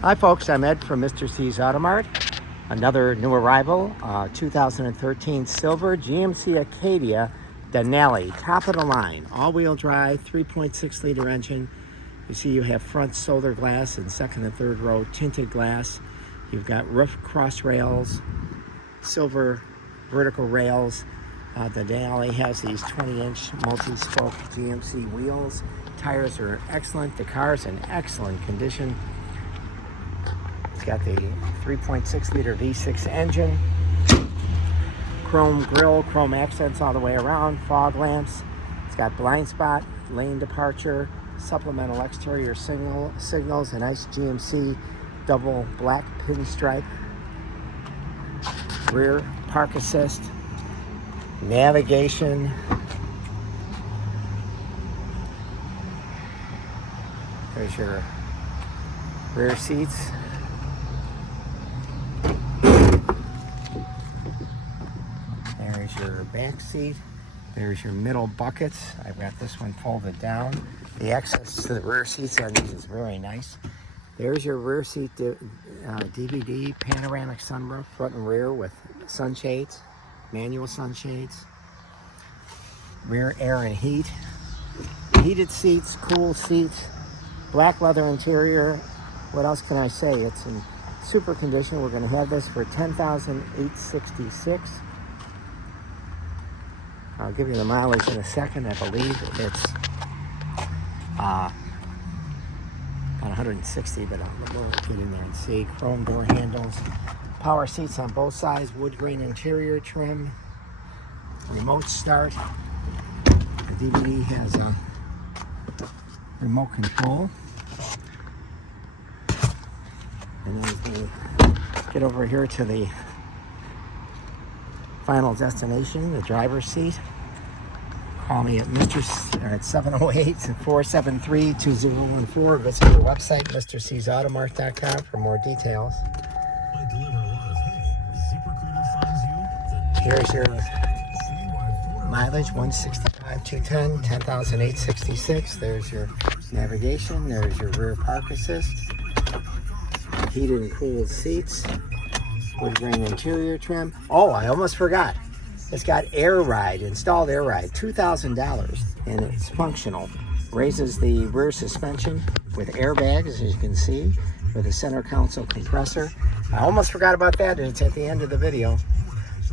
Hi folks, I'm Ed from Mr. C's Auto Mart. Another new arrival, 2013 silver GMC ACADIA Denali, top of the line, all-wheel drive, 3.6 liter engine. You see you have front solar glass and second and third row tinted glass. You've got roof cross rails, silver vertical rails. The Denali has these 20-inch multi-spoke GMC wheels. Tires are excellent. The car's in excellent condition. It's got the 3.6 liter V6 engine, chrome grille, chrome accents all the way around, fog lamps. It's got blind spot, lane departure, supplemental exterior signals, a nice GMC double black pinstripe, rear park assist, navigation. There's your rear seats. There's your back seat. There's your middle buckets. I've got this one folded down. The access to the rear seats on these is very nice. There's your rear seat DVD, panoramic sunroof, front and rear with sunshades, manual sunshades, rear air and heat, heated seats, cool seats, black leather interior. What else can I say? It's in super condition. We're going to have this for $10,866. I'll give you the mileage in a second. I believe it's about 160, but we'll get in there and see. Chrome door handles, power seats on both sides, Woodgrain interior trim, remote start. The DVD has a remote control. And as we get over here to the final destination, the driver's seat, call me at 708-473-2014. Visit our website, mrcsautomart.com, for more details. Here's your mileage, 165, 210, 10,866. There's your navigation. There's your rear park assist. Heated and cooled seats. Woodgrain interior trim. Oh, I almost forgot. It's got air ride, installed air ride, $2,000, and it's functional. Raises the rear suspension with airbags, as you can see, with a center console compressor. I almost forgot about that, and it's at the end of the video.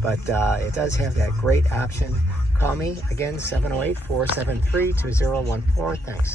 But it does have that great option. Call me, again, 708-473-2014. Thanks.